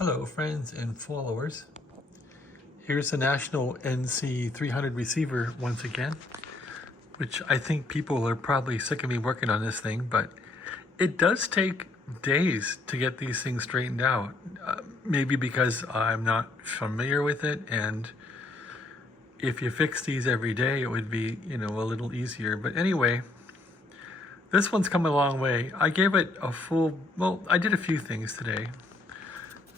Hello friends and followers. Here's the National NC300 receiver once again, which I think people are probably sick of me working on this thing, but it does take days to get these things straightened out. Maybe because I'm not familiar with it, and if you fix these every day it would be, a little easier. But anyway, this one's come a long way. I gave it a I did a few things today.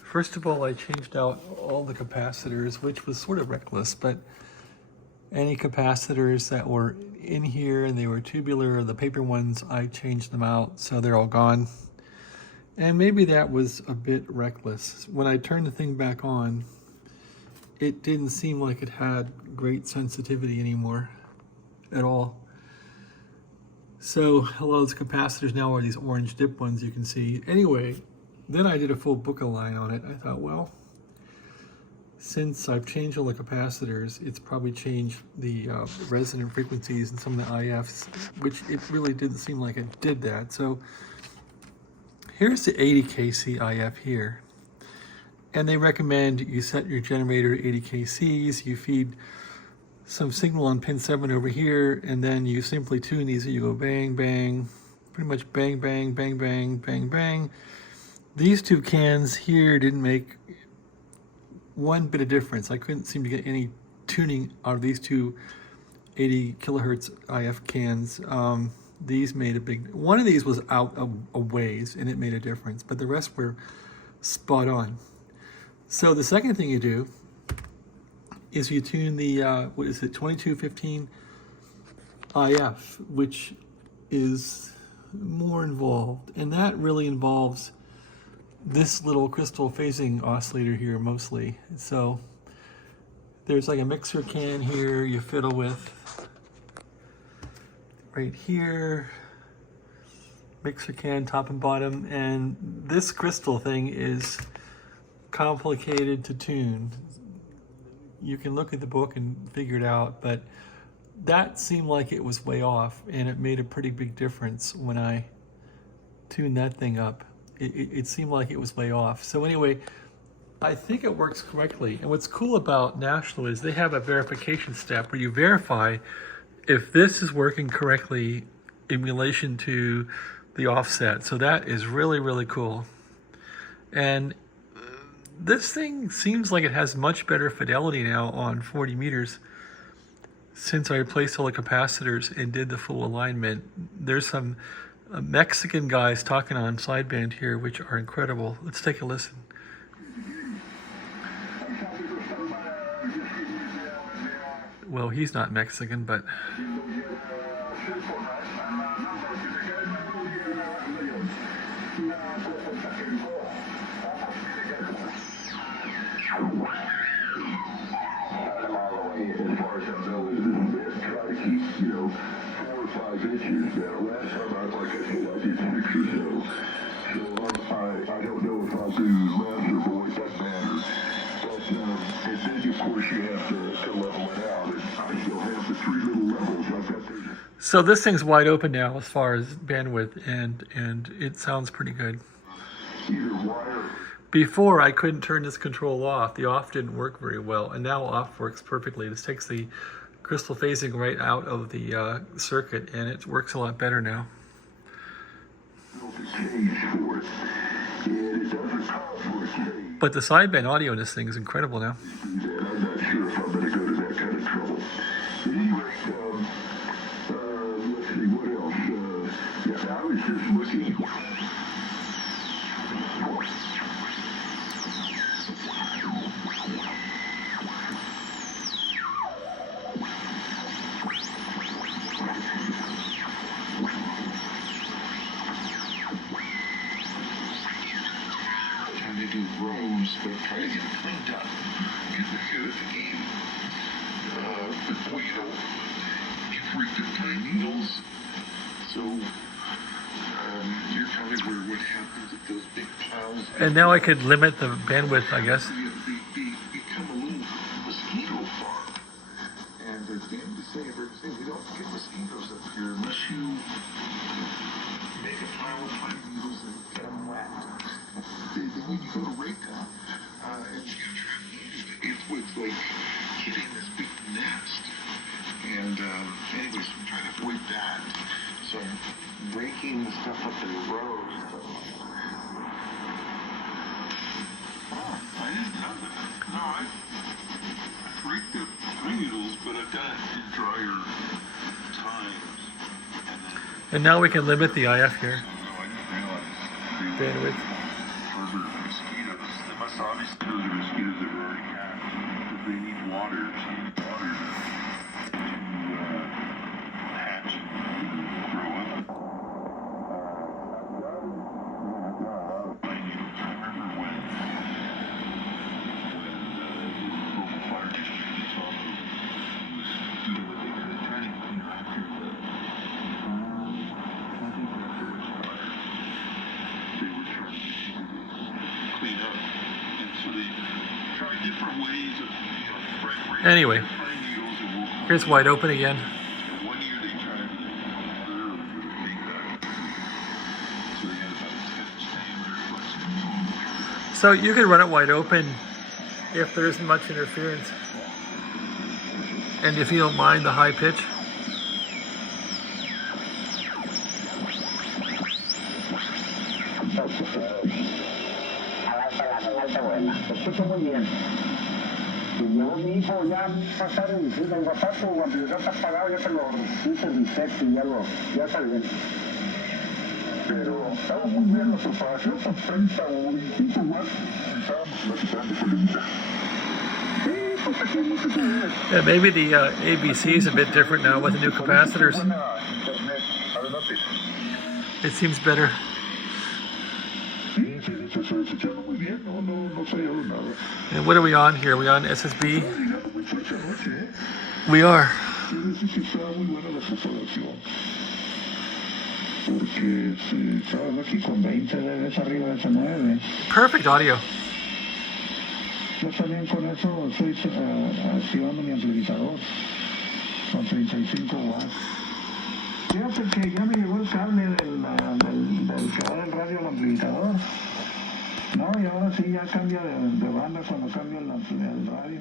First of all, I changed out all the capacitors, which was sort of reckless, but any capacitors that were in here and they were tubular, the paper ones, I changed them out, so they're all gone. And maybe that was a bit reckless. When I turned the thing back on, it didn't seem like it had great sensitivity anymore at all. So a lot of those capacitors now are these orange dip ones you can see. Anyway, then I did a full book align on it. I thought, well, since I've changed all the capacitors, it's probably changed the resonant frequencies and some of the IFs, which it really didn't seem like it did that. So here's the 80 kc IF here. And they recommend you set your generator to 80 kcs, you feed some signal on pin 7 over here, and then you simply tune these. You go bang, bang, pretty much bang, bang, bang, bang, bang, bang. These two cans here didn't make one bit of difference. I couldn't seem to get any tuning out of these two 80 kilohertz IF cans. These made a big, one of these was out a ways and it made a difference, but the rest were spot on. So the second thing you do is you tune the, 2215 IF, which is more involved. And that really involves this little crystal phasing oscillator here mostly. So there's like a mixer can here you fiddle with right here, mixer can top and bottom, and this crystal thing is complicated to tune. You can look at the book and figure it out, but that seemed like it was way off, and it made a pretty big difference when I tuned that thing up. It seemed like it was way off. So anyway, I think it works correctly. And what's cool about National is they have a verification step where you verify if this is working correctly in relation to the offset. So that is really, really cool. And this thing seems like it has much better fidelity now on 40 meters. Since I replaced all the capacitors and did the full alignment, there's some Mexican guys talking on sideband here, which are incredible. Let's take a listen. Well, he's not Mexican, but I don't know if I'll do master, but it doesn't matter. But and then of course you have to level it out. And I still have the 3 little levels. I've got these. So this thing's wide open now as far as bandwidth, and it sounds pretty good. Before, I couldn't turn this control off. The off didn't work very well, and now off works perfectly. This takes the crystal phasing right out of the circuit, and it works a lot better now. But the sideband audio in this thing is incredible now. I'm not sure if I'm going to go to that kind of trouble. Anyway, let's see, what else? Yeah, I was just looking. Trying to do rows, but trying to get it cleaned up. Get the good game. But you freaked at tiny needles. So, you're telling me what happens if those big piles. And now I could limit the bandwidth, I guess. They become a little mosquito farm. And as Dan was saying, we don't get mosquitoes up here unless you make a pile of pine needles and get them whacked. when you go to Rika, it was like hitting this big nest. And anyways, I'm trying to avoid that. So I'm breaking the stuff up in rows. Oh, I didn't know that. No, I break the granules, but I've done it in drier times. And now we can limit the IF here. Oh, I didn't realize. Bandwidth. Harbor mosquitoes. They must obviously those are mosquitoes that were already hatched. Because they need water. So you need water to hatch and grow up. I remember when local fire district saw them was doing what they were trying to, after the I think after the fire, they were trying to clean up. And so they tried different ways of, Anyway, needles and wool. here's wide open again. And one year they tried to literally make that. So they had about a 10-inch diameter flex. So you can run it wide open if there isn't much interference. And if you don't mind the high pitch. Se escucha muy bien. Y llegó mi hijo ya pasaron y el zapato, cuando ya está apagado, ya te lo puse reset y ya está bien. Pero estaba muy bien la propagación, son 30 o 25 watts. Estábamos platicando con el sí, pues aquí no se puede. Yeah, maybe the ABC is a bit different now with the new capacitors. Internet, adelante. It seems better. Sí, se escuchaba muy bien, no se oye nada. And what are we on here? Are we on SSB? Está llegando muy fuerte anoche, ¿eh? We are. Sí, sí, estaba muy buena la propagación. Porque se estaba aquí con 20 dB arriba de ese 9. Perfect audio. Yo también con eso estoy activando mi amplificador con 35 watts. Fíjate que ya me llegó el cable del que va del radio al amplificador. No, y ahora sí ya cambia de banda cuando cambia el radio.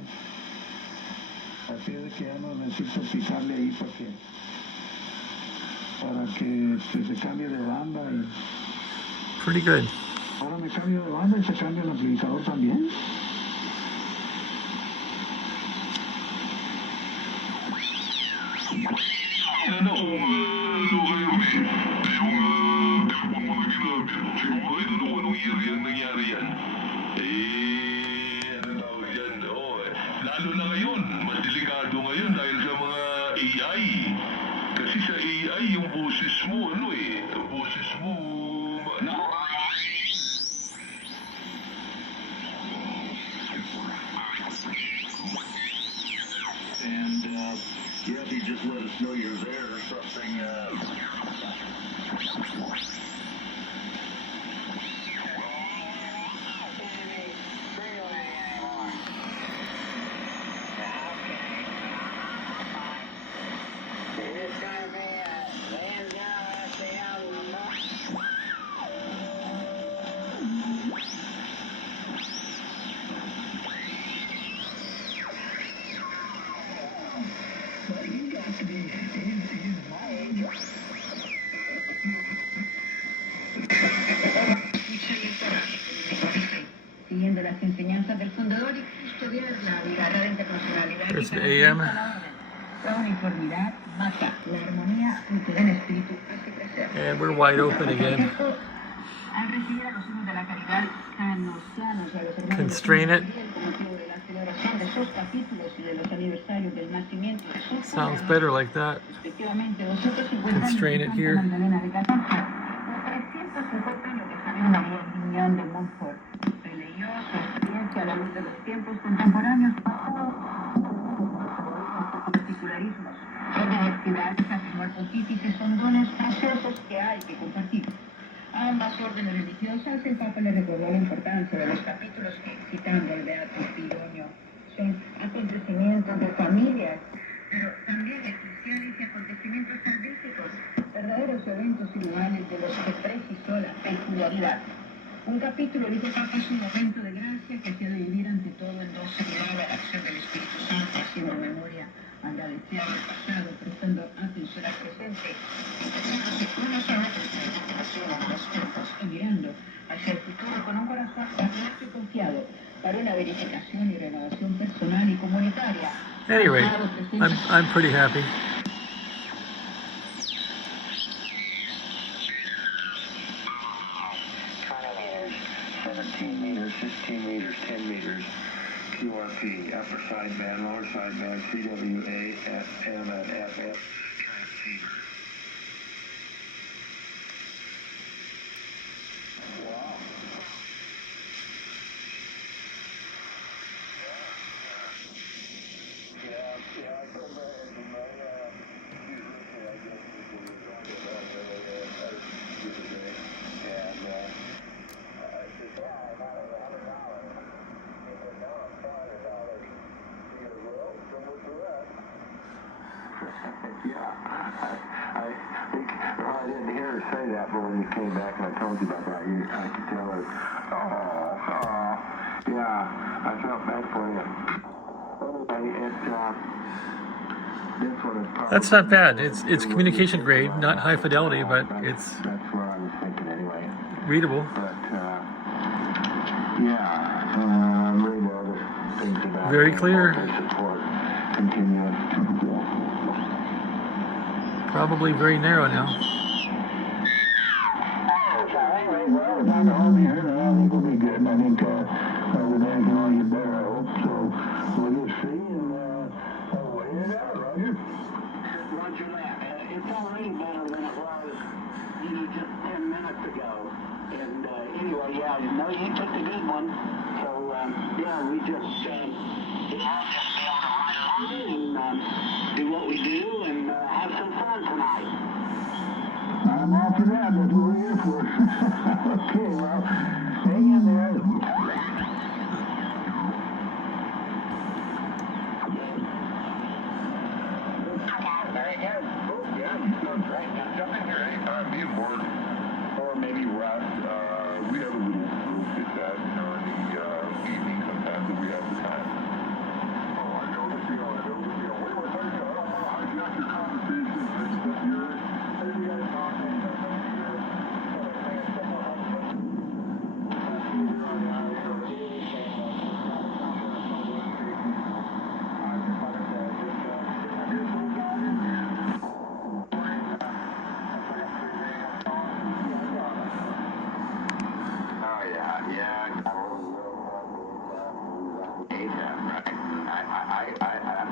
Así es de que ya no necesito picarle ahí para que se cambie de banda. Pretty good. Ahora me cambio de banda y se cambia el amplificador también. Lalo na ngayon, mas delikado ngayon dahil sa mga AI. Kasi sa AI, yung boses mo, yung boses mo, And, yeah, if you just let us know you're there or something, Siguiendo las enseñanzas del fundador y custodiar la libertad internacionalidad. There's the AM. La uniformidad mata, la armonía fruto del espíritu hace crecer. And we're wide open again. Al recibir a los hijos de la caridad sanos y a los hermanos Constrain it. con motivo de la celebración de sus capítulos y de los aniversarios del nacimiento de sus Sounds better like that. respectivamente 250 Constrain it here. Magdalena de Catanza, los 350 años de Javier María Guiñón de Montfort. Releyó su experiencia a la luz de los tiempos contemporáneos particularismos. En diversidades, afirmó el pontífice, son dones preciosos que hay que compartir. A ambas órdenes religiosas, el Papa le recordó la importancia de los capítulos que, citando al Beato Pironio, son acontecimientos de familias, pero también excepciones y acontecimientos salvíficos, verdaderos eventos iguales de los que precisó la peculiaridad. un capítulo dijo Papa es un momento de gracia que se ha de vivir ante todo en dos similar a la acción del Espíritu Santo, haciendo memoria agradecida del pasado, prestando atención al presente, entendiéndose unos a otros en la situación de los tiempos y mirando hacia el futuro con un corazón abierto y confiado para una verificación y renovación personal y comunitaria. Anyway, I'm pretty happy. 17 meters, 16 meters, 10 meters, QRP, upper sideband, lower sideband, CWA, FM, and FF transceiver. Wow. Yeah, I feel bad. I didn't hear her say that, but when you came back and I told you about that, I could tell her, yeah, I felt bad for you. This one is probably... That's not bad. It's communication grade, not high fidelity, but it's... That's where I was thinking anyway. Readable. But, yeah, I'm reading all the things about... Very clear. Support continuing. Probably very narrow now. Well, it's on the home here, and I think we'll be good. I think the day can only get better, I hope. So we'll just see, and we'll wait it out, Roger. Roger that. It's already better than it was, just 10 minutes ago. And anyway, yeah, no, you took the good one. So, yeah, we just, just be able to ride along and do what we do and have some fun tonight. I'm all for that. That's what we're here for. Okay, well, hang in there. Very good. Oh, yeah, you done great. Now, jump in here anytime. Me and Morgan, or maybe Russ, we have a little group that does during the evening sometimes that we have the time. Oh, I know the deal. I know the deal. Wait, wait, wait. I got your conversation. That's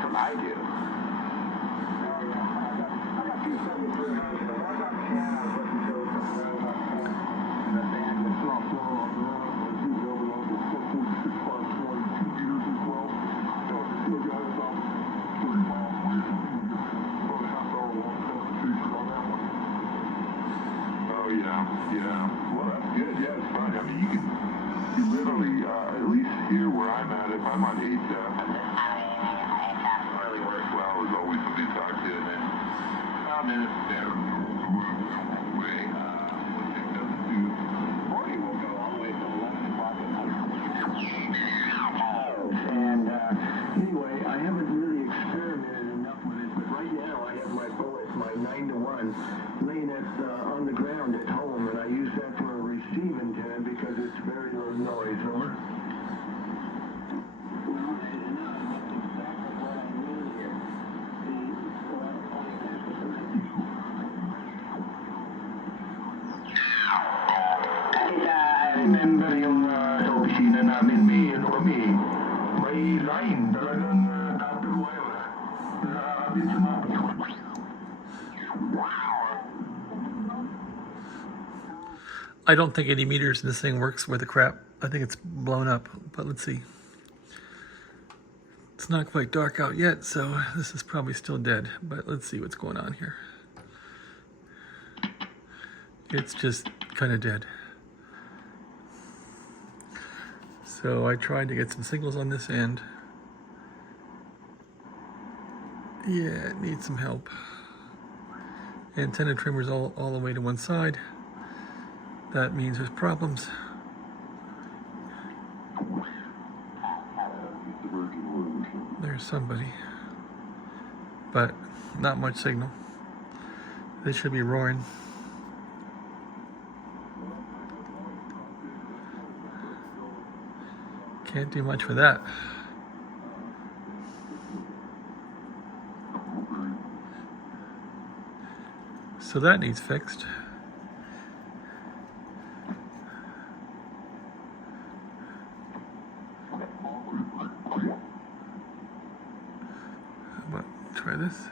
what I do. Oh yeah. Well, that's good. Yeah, it's fun. I mean, you literally, at least here where I'm at, if I'm on KHZIF, really works well. There's always somebody to talk to, and then, then it's there. Morning will go all the way to 11 o'clock at night. And anyway, I haven't really experimented enough with it, but right now I have my bullets, my 9-to-1, laying on the ground at home, and I use that for a receive antenna because it's very low noise. Over. I remember yung opisina namin, may line talagang tataluan na I don't think 80 meters in this thing works worth a crap. I think it's blown up, but let's see. It's not quite dark out yet, so this is probably still dead, but let's see what's going on here. It's just kind of dead. So I tried to get some signals on this end. Yeah, it needs some help. Antenna trimmers all the way to one side. That means there's problems. There's somebody, but not much signal. They should be roaring. Can't do much with that. So that needs fixed. But try this.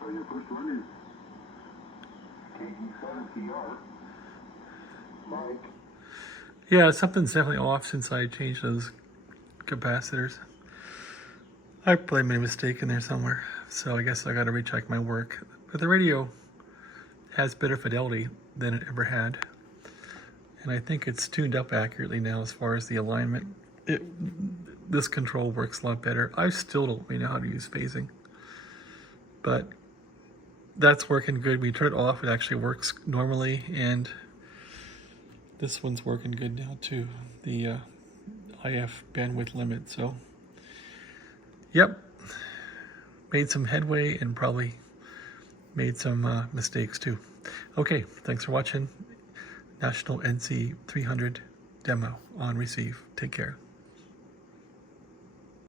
So your first one is KHZIF, Mike. Yeah, something's definitely off since I changed those capacitors. I probably made a mistake in there somewhere, so I guess I got to recheck my work. But the radio has better fidelity than it ever had, and I think it's tuned up accurately now as far as the alignment. This control works a lot better. I still don't really know how to use phasing, but that's working good. We turn it off, it actually works normally, and this one's working good now too, the IF bandwidth limit. So yep, made some headway and probably made some mistakes too. Okay, thanks for watching. National NC 300 demo on receive. Take care.